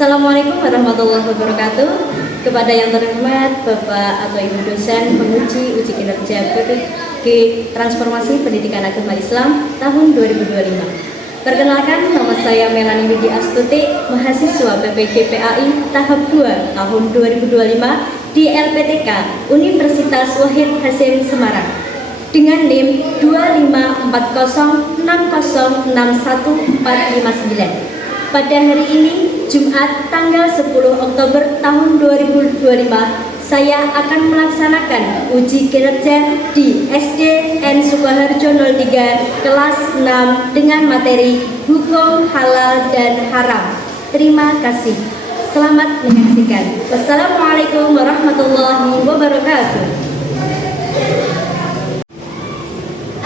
Assalamualaikum warahmatullahi wabarakatuh. Kepada yang terhormat Bapak atau Ibu dosen penguji uji kinerja PPG Transformasi Pendidikan Agama Islam tahun 2025. Perkenalkan, nama saya Melani Widi Astuti, mahasiswa PPG PAI tahap 2 tahun 2025 di LPTK Universitas Wahid Hasyim Semarang dengan NIM 25406061459. Pada hari ini, Jumat tanggal 10 Oktober tahun 2025, saya akan melaksanakan uji kinerja di SDN Sukoharjo 03 kelas 6 dengan materi Hukum Halal dan Haram. Terima kasih. Selamat menyaksikan. Wassalamualaikum warahmatullahi wabarakatuh.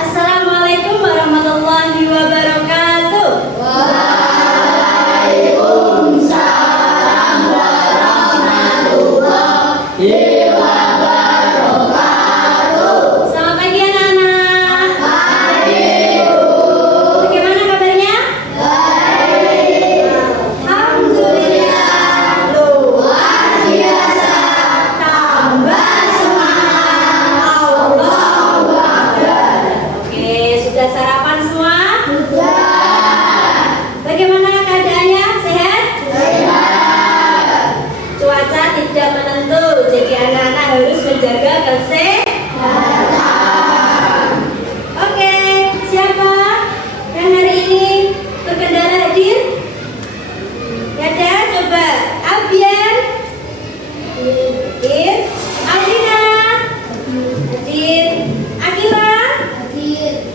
Assalamualaikum warahmatullahi wabarakatuh. Waalaikumsalam warahmatullahi wabarakatuh. Selamat pagi anak-anak. Pagi, Bu. Bagaimana kabarnya? Baik. Alhamdulillah. Luar biasa. Tambah semangat. Allahu Akbar. Oke, sudah sarapan semua? Sudah. Bagaimana keadaannya? Sehat? Sehat. Cuaca tidak menentu, jadi anak-anak harus menjaga kesehatan. Oke, siapa yang hari ini berkendara hadir? Ya ada, coba Abian, hadir, Alina, hadir, Akila,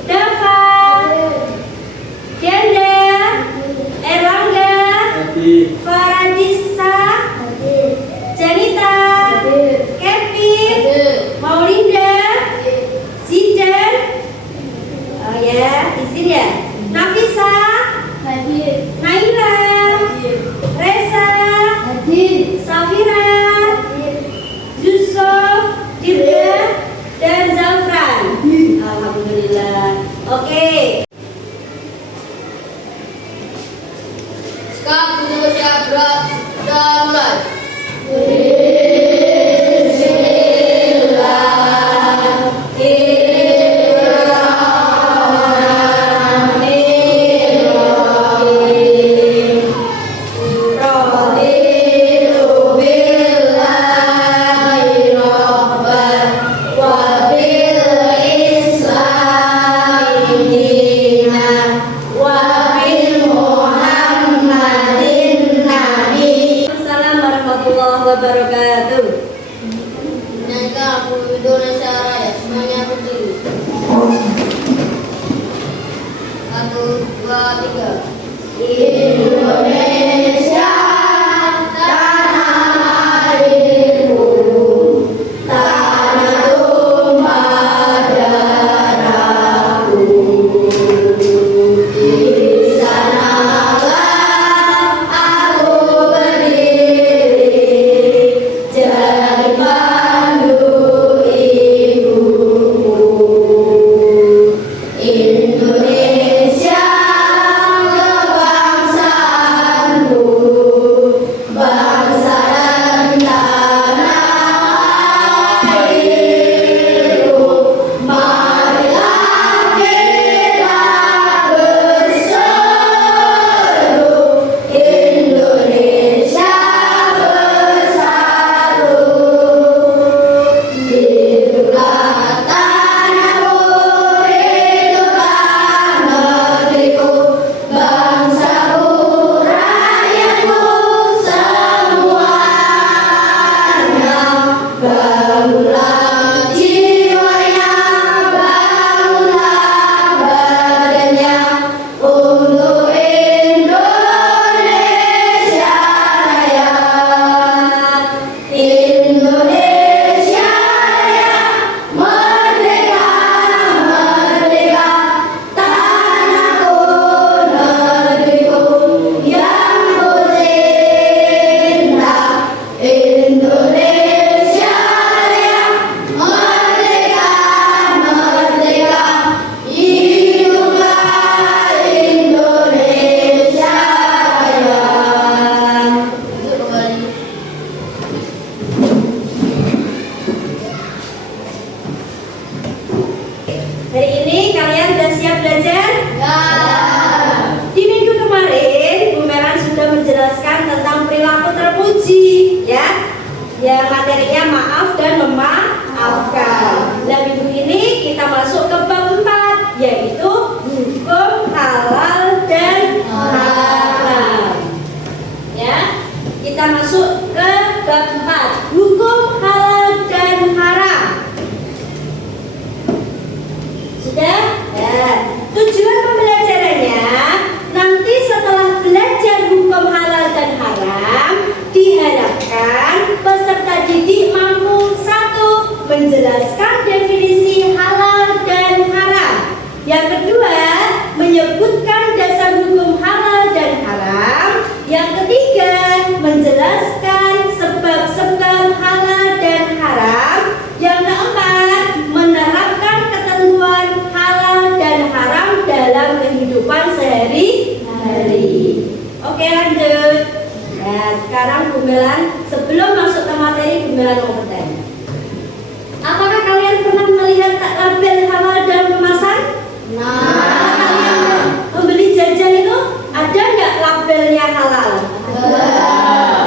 Dava, Dianda, Erlangga, Faradisa, Janita, Kevin, Maulinda, Zidan, oh ya, di sini ya, Nafisa, Naila, Reza, Safira, Yusuf, Dirga, dan Zafran. Alhamdulillah. Oke. Sekarang kita bersiap berat dan mulai. Assalamualaikum warahmatullahi wabarakatuh. Menyanyikan lagu Indonesia Raya, semuanya berdiri. 1, 2, 3. Indonesia, tanah airku, tanah tumpah darahku. Di sanalah aku berdiri, jadi pandu ibuku. Indonesia kebangsaan menjelaskan tentang perilaku terpuji, ya. Yang materinya maaf dan memaafkan. Nah, minggu ini kita masuk ke bab 4, yaitu hukum halal dan haram. Ya, kita masuk ke bab 4, hukum halal dan haram. Sudah? Ya. Tujuan pembelajarannya nanti setelah belajar hukum halal dan haram, diharapkan peserta didik mampu 1. Menjelaskan definisi halal dan haram. Yang kedua, menyebutkan dasar hukum halal dan haram. Yang ketiga, menjelaskan sebab-sebab halal dan haram. Yang keempat, menerapkan ketentuan halal dan haram dalam kehidupan sehari-hari. Oke, lanjut. Nah, sekarang Gumelan, sebelum masuk ke materi, Gumelan mau bertanya. Apakah kalian pernah melihat label halal dalam kemasan? Kalian membeli jajan itu ada nggak labelnya halal?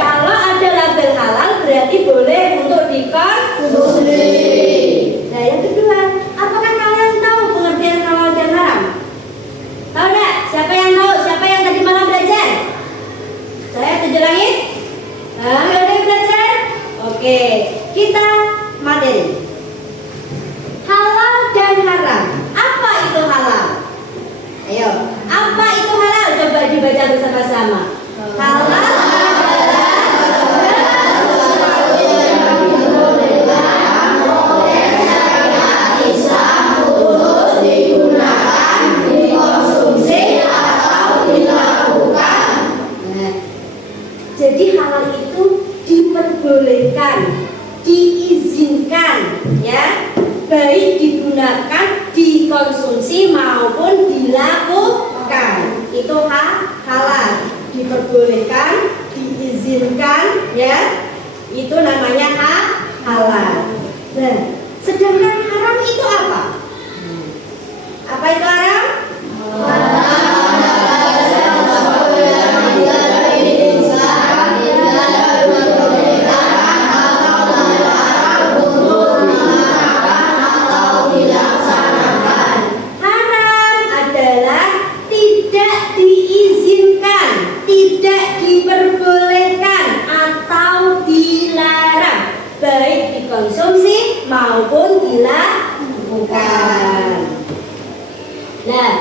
Kalau ada label halal berarti boleh untuk dikonsumsi. Nah, yang kedua, apakah kalian tahu pengertian halal dan haram? Tahu nggak? Siapa yang tahu? Siapa yang tadi malam belajar? Saya 7 langit. Nah, ada yang belajar? Oke, kita materi. Halal dan haram. Apa itu halal? Ayo, apa itu halal? Coba dibaca bersama-sama. Halal jadi halal itu diperbolehkan, diizinkan, ya, baik digunakan, dikonsumsi maupun dilakukan. Itu halal, diperbolehkan, diizinkan, ya, itu namanya halal. Nah, sedangkan haram itu apa? Apa itu haram? Konsumsi maupun dilakukan. Nah,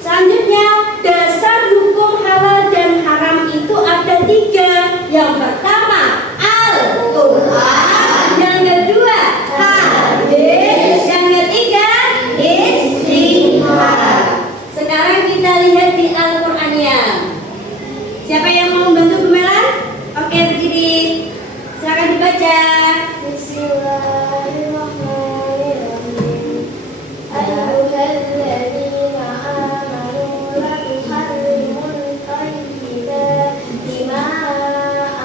selanjutnya dasar hukum halal dan haram itu ada 3. Yang pertama Al-Quran, yang kedua hadis, yang ketiga ijtihad. Sekarang kita lihat di Al-Qurannya. Siapa yang mau membantu Gumelan? Oke, berdiri. Silakan dibaca. Bismillahirrahmanirrahim. Ayyuhalladzina amanu la tuharrimul thayyibati ma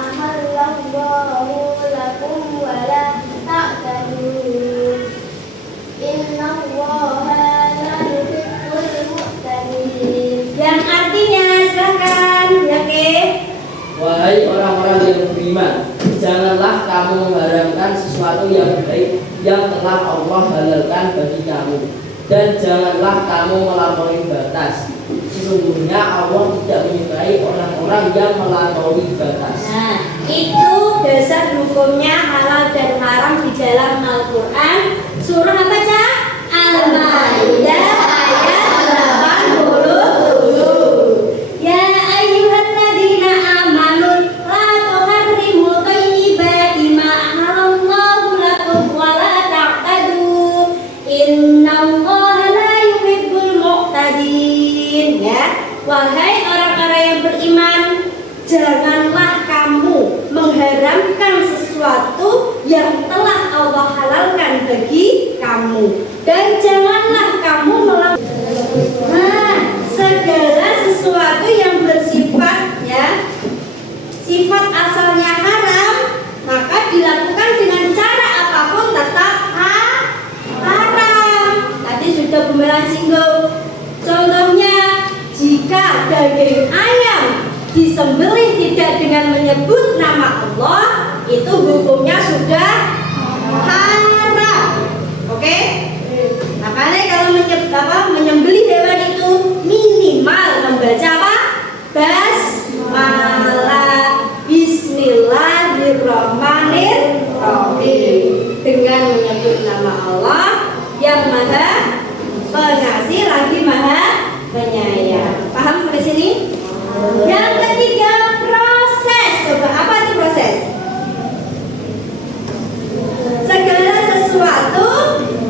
ahallallahu lakum wa la ta'tadu. Innallaha la yuhibbul mu'tadin. Yang artinya silakan, ya ke? Wahai orang-orang yang beriman, janganlah kamu mengharamkan sesuatu yang baik yang telah Allah halalkan bagi kamu, dan janganlah kamu melampaui batas. Sesungguhnya Allah tidak menyukai orang-orang yang melampaui batas. Nah, itu dasar hukumnya halal dan haram di dalam Al-Quran. Surah apa, Cak? Al-Maidah ayat 87. Ya ayyuhalladzina amanu la tuharrimu thayyibati ma halallahu lakum wa la ta'tadu. Innallaha la yuhibbul mu'tadin. Ya, wahai orang-orang yang beriman, janganlah kamu mengharamkan sesuatu yang telah Allah halalkan bagi kamu, dan janganlah kamu segala sesuatu yang bersifat, ya, sifat asalnya haram, maka dilakukan dengan cara apapun tetap haram. Tadi sudah Gumelan singgung. Contohnya, jika daging ayam disembelih tidak dengan menyebut nama Allah, itu hukumnya sudah haram. Oke? Makanya kalau menyembelih hewan itu minimal membaca apa? Basmalah, Bismillahirrahmanirrahim, dengan menyebut nama Allah yang Maha Pengasih lagi Maha Penyayang. Paham sampai sini? Yang ketiga, proses. Coba apa itu proses? Segala sesuatu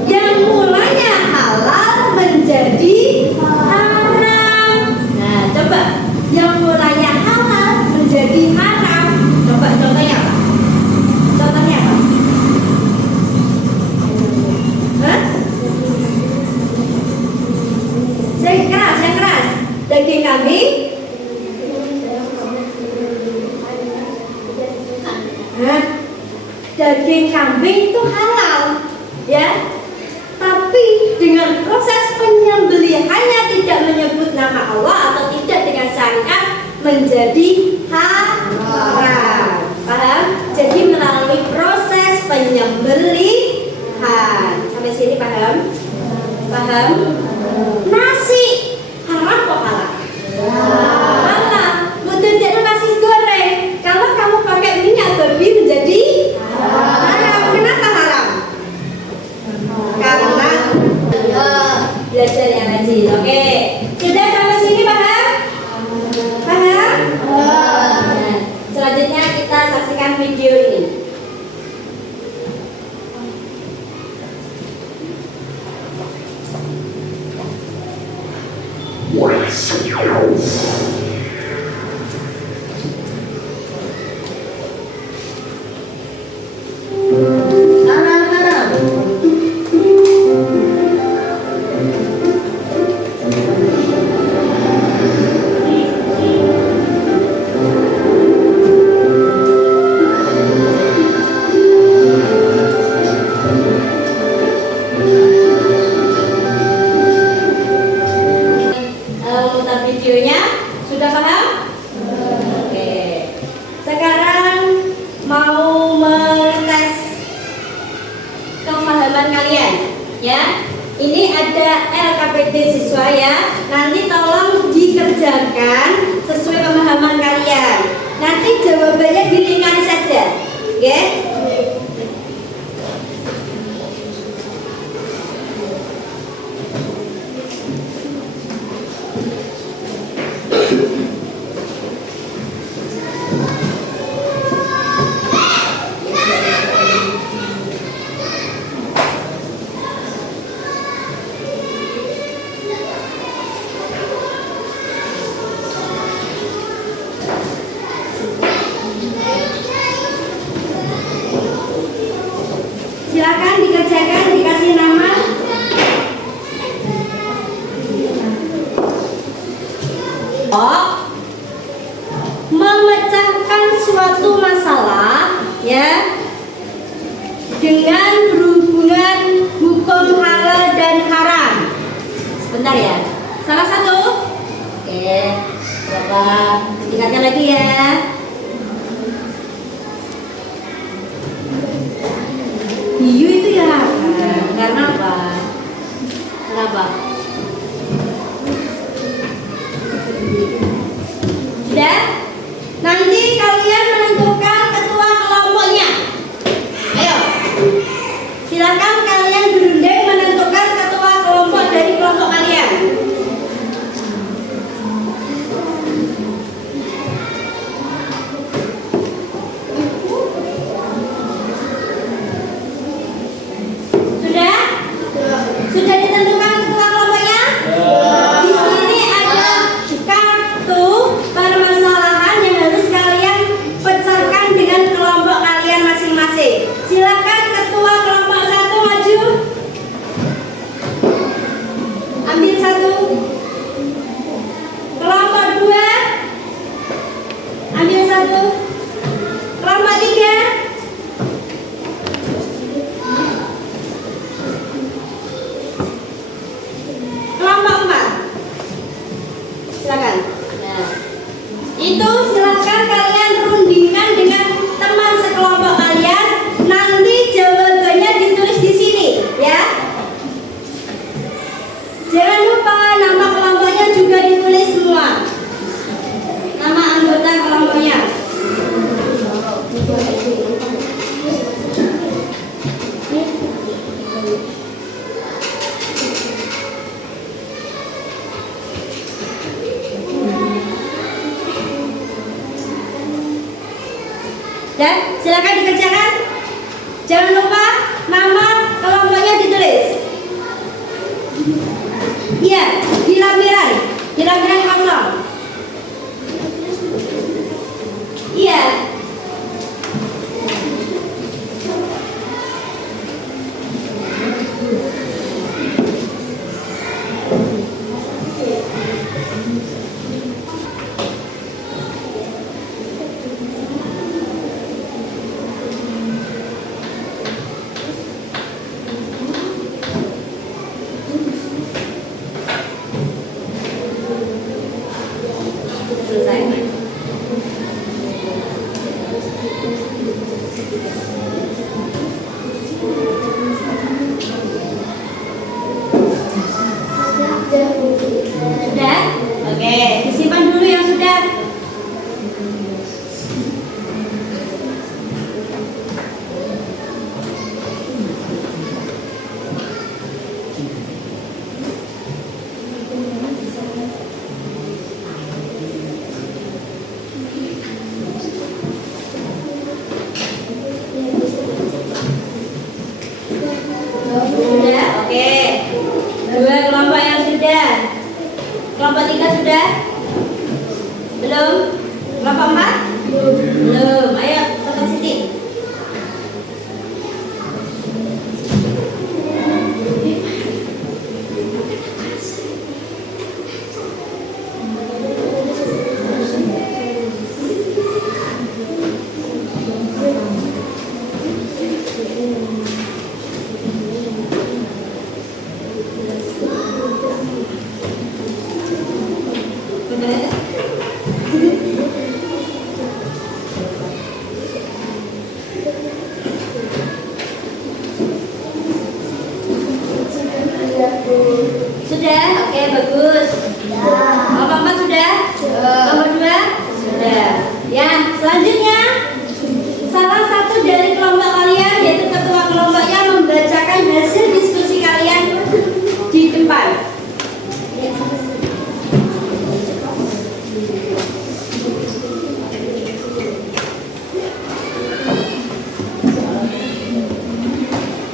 yang mulanya halal menjadi haram. Nah, coba yang mulanya halal menjadi haram. Coba contohnya apa? Contohnya apa? Hah? Yang keras. Daging kambing. Hah? Daging kambing itu halal, ya. Tapi dengan proses penyembelihannya tidak menyebut nama Allah atau tidak dengan syariat menjadi haram. Paham? Jadi melalui proses penyembelihan. Sampai sini paham? Paham? Nasi haram kok halal? Halal. Mudah-mudahan nasi goreng. Kalau kamu pakai minyak babi menjadi haram. Kenapa haram? Karena belajar yang rajin. Oke. Sudah sampai sini paham? Paham? Nah, selanjutnya kita saksikan video ini. Memutar videonya, sudah paham? Oke. Sekarang mau mengetes pemahaman kalian, ya. Ini ada LKPD siswa ya. Nanti tolong dikerjakan sesuai pemahaman kalian. Nanti jawabannya dilingkari saja, ya. Silakan dikerjakan, dikasih nama. Memecahkan suatu masalah, ya, dengan berhubungan hukum halal dan haram. Sebentar ya. Salah satu. Oke. Coba ingatkan lagi ya. Hiu itu ya karena apa? Kenapa? Sudah? Nanti kalian menentukan ketua kelompoknya. Ayo. Silakan kalian berunding menentukan ketua kelompok dari kelompok kalian. Dan silakan dikerjakan. Jangan lupa nama kelompoknya ditulis. Iya, di lampiran kosong. Iya. Selesai. Sudah? Oke, disimpan dulu yang sudah. Sudah? Oke. Dua kelompok yang sudah. Kelompok 3 sudah? Belum? Kelompok 4? Belum. Ayo, Dr. Siti. Sudah? Oke, bagus. Kelompok 4 sudah? Kelompok 2? Sudah. Ya, selanjutnya salah satu dari kelompok kalian, yaitu ketua kelompoknya, membacakan hasil diskusi kalian di depan.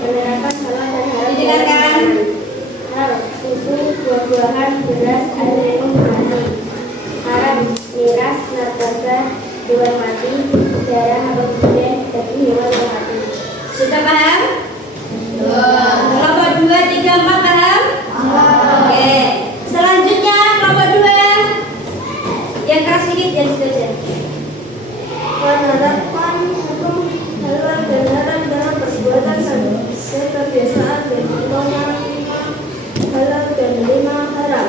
Penerapan sholat dan haram. Didengarkan. Halal, susu, buah-buahan, beras, air minum, nasi. Haram, miras, narkoba, hewan mati, darah atau kemudian daging hewan yang mati. Sudah paham? Kelompok 2, 3, 4 paham? Oke. Selanjutnya kelompok 2. Yang keras sedikit, yang sudah. Menerapkan hukum halal dan haram dalam perbuatan dan kebiasaan dan contohnya 5 halal dan 5 haram.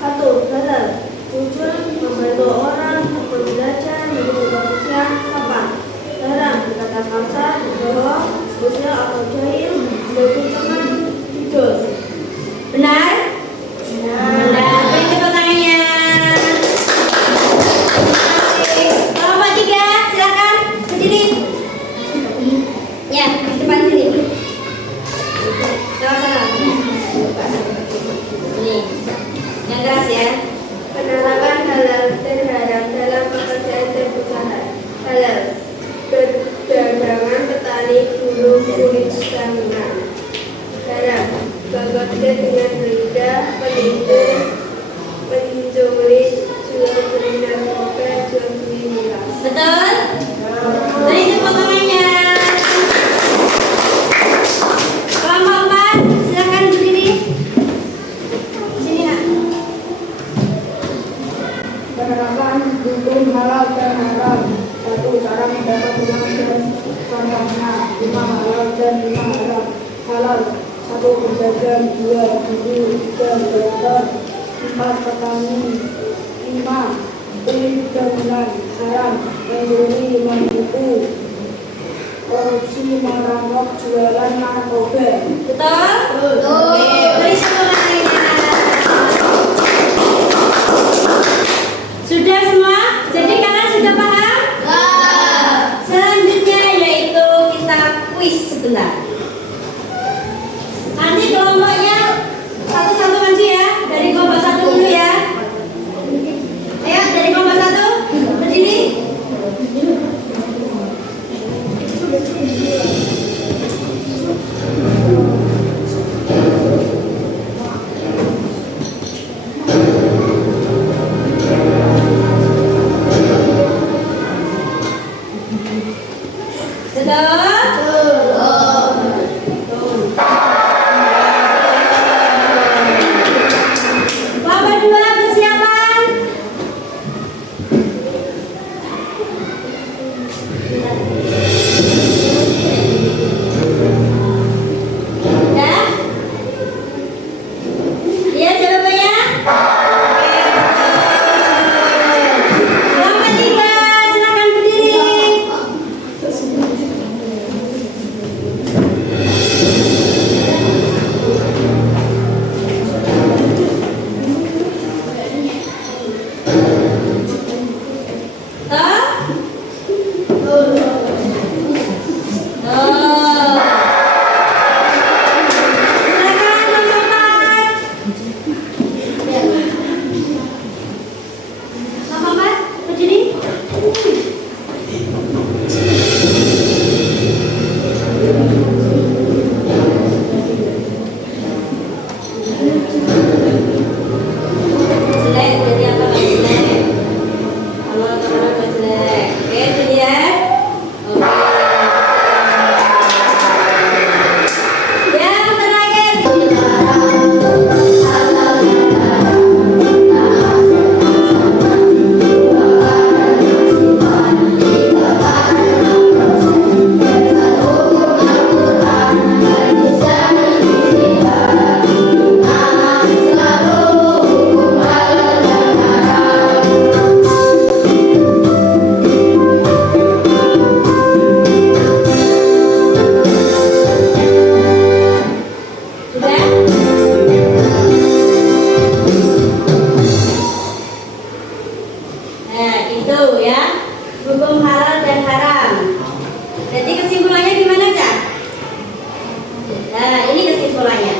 1. Halal, jujur, membantu orang, membelajar, menjadi manusia, sopan. Haram, berkata kasar, bohong, usil atau jahil, berkunjungan, jujur. Benar? Benar. Beri tepuk tangannya. Kelompok 3, silakan berdiri. Ya, di depan sini. Sana. Nih, yang keras ya. Penerapan halal dan haram dalam pekerjaan dan usaha. Halal, perdagangan petani, buruh, kulit, stamina. Haram, bekerja dengan riba, penipu, pencuri, jual beli narkoba, jual beli miras. Betul? Beri tepuk tangannya. Kelompok 4, silakan berdiri. Sini, Nak. Penerapan hukum halal dan haram. 1. Cara mendapat uang dan contohnya 5 halal dan 5 haram. Halal, 1. Berdagang, 2. Guru, 3. Dokter, 4. Petani, 5. Kulit bangunan. Haram, mencuri, menipu, korupsi, merampok, jualan narkoba. Betul? Oke, beri tepuk tangannya. Sudah semua? Jadi kalian sudah paham? Selanjutnya yaitu kita kuis sebentar. Nanti kelompoknya satu-satu maju ya. Dari kelompok 1 dulu ya. Ayo, dari kelompok 1 berdiri. Bapak dua persiapan. Ya? Lihat jawabannya. Bapak tiga, silakan berdiri. Hukum halal dan haram. Jadi kesimpulannya gimana, Cak? Nah, ini kesimpulannya.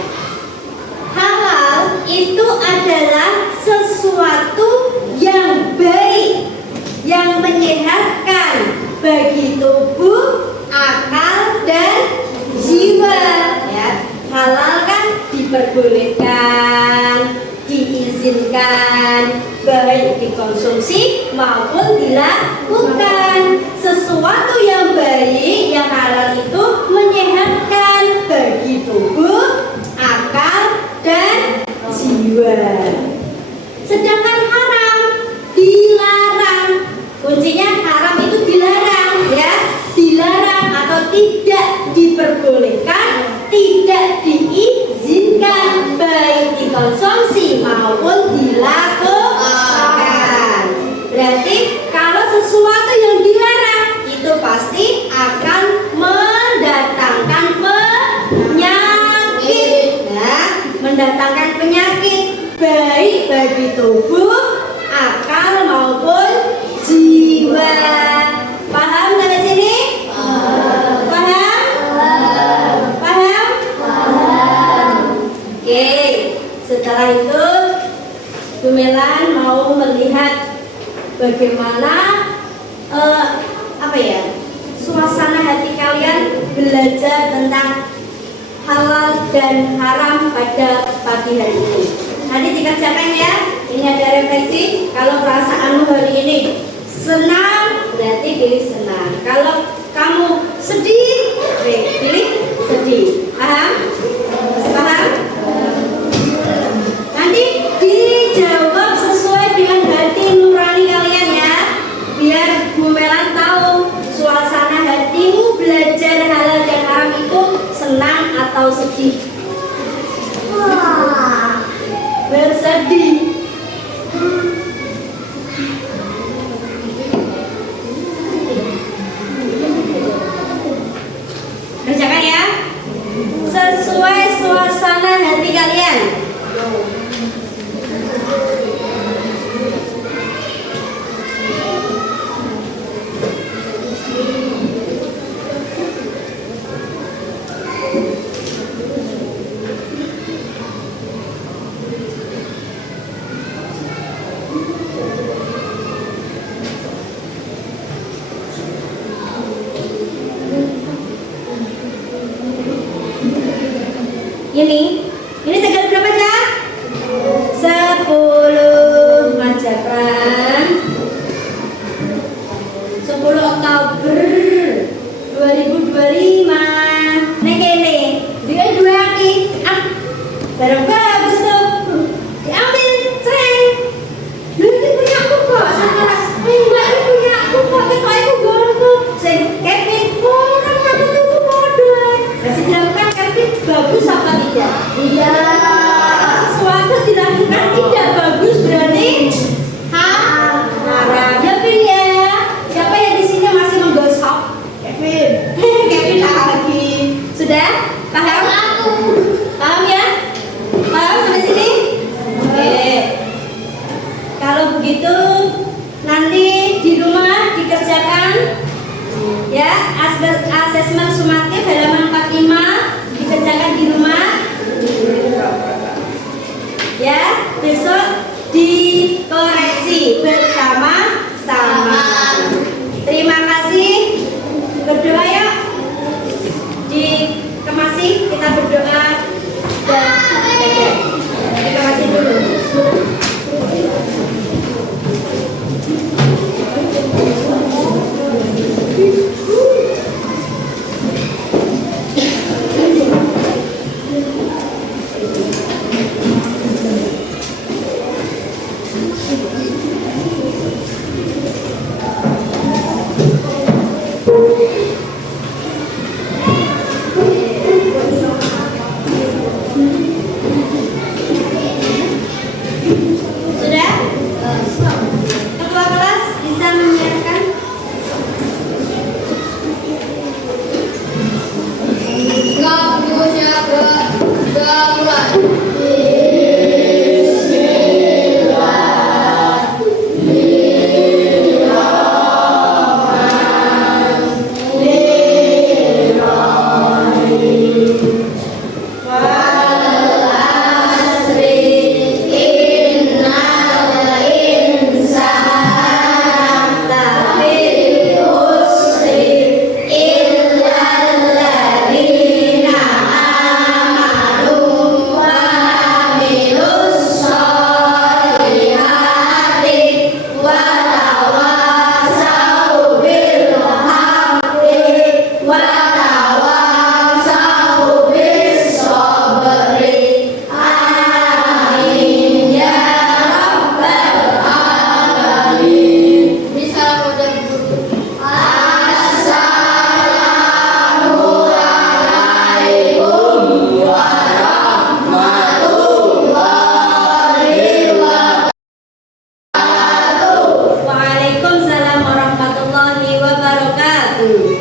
Halal itu adalah sesuatu yang baik, yang menyehatkan bagi tubuh, akal, dan jiwa. Ya, halal kan diperbolehkan, diizinkan, baik dikonsumsi maupun dilakukan. Sesuatu yang baik, yang halal itu menyehatkan bagi tubuh, akal, dan jiwa. Sedangkan haram dilarang. Kuncinya haram itu dilarang, ya, dilarang atau tidak diperbolehkan, tidak diizinkan, baik dikonsumsi maupun dilakukan. Berarti kalau sesuatu yang dilarang itu pasti akan mendatangkan penyakit, nah, mendatangkan penyakit baik bagi tubuh, akal maupun jiwa. Paham sampai sini? Paham? Paham? Oke, setelah itu Gumelan mau melihat bagaimana suasana hati kalian belajar tentang halal dan haram pada pagi hari ini. Nanti dikerjakan ya. Ini ada refleksi. Kalau perasaanmu hari ini senang, berarti pilih senang. Kalau kamu sedih, pilih sedih. Paham? Paham? Nanti dijawab sesuai dengan hati nurani kalian ya. Biar Bu Melan tahu suasana hatimu belajar halal dan haram itu senang atau sedih. Wah, bersedih. Kerjakan ya. Sesuai suasana hati kalian. Ini tanggal berapa, Cak? 10 Majakan 10 Oktober 2025. Nek kene, dia dua ki. Barang bagus tuh. Diambil, cereng. Lu itu punya aku kok, saya enggak ini punya aku kok, kita itu goro. Saya Kevin, orang aku tuh modal. Masih dilakukan Kevin, bagus apa tidak? Iya. Sesuatu dilakukan tidak bagus berarti haram. Ya Vin ya. Siapa yang di sini masih menggosok? Kevin. Kevin lagi. Sudah? Paham? Paham ya? Paham sampai sini? Oke. Kalau begitu nanti di rumah dikerjakan ya asesmen sumatif halaman 45 dikerjakan di rumah ya, besok dikoreksi bersama-sama. Terima kasih, berdoa ya, dikemasi, kita berdoa dan dikemasi dulu. Sudah? Ketua kelas bisa menyiapkan? Waalaikumsalam warahmatullahi wabarakatuh.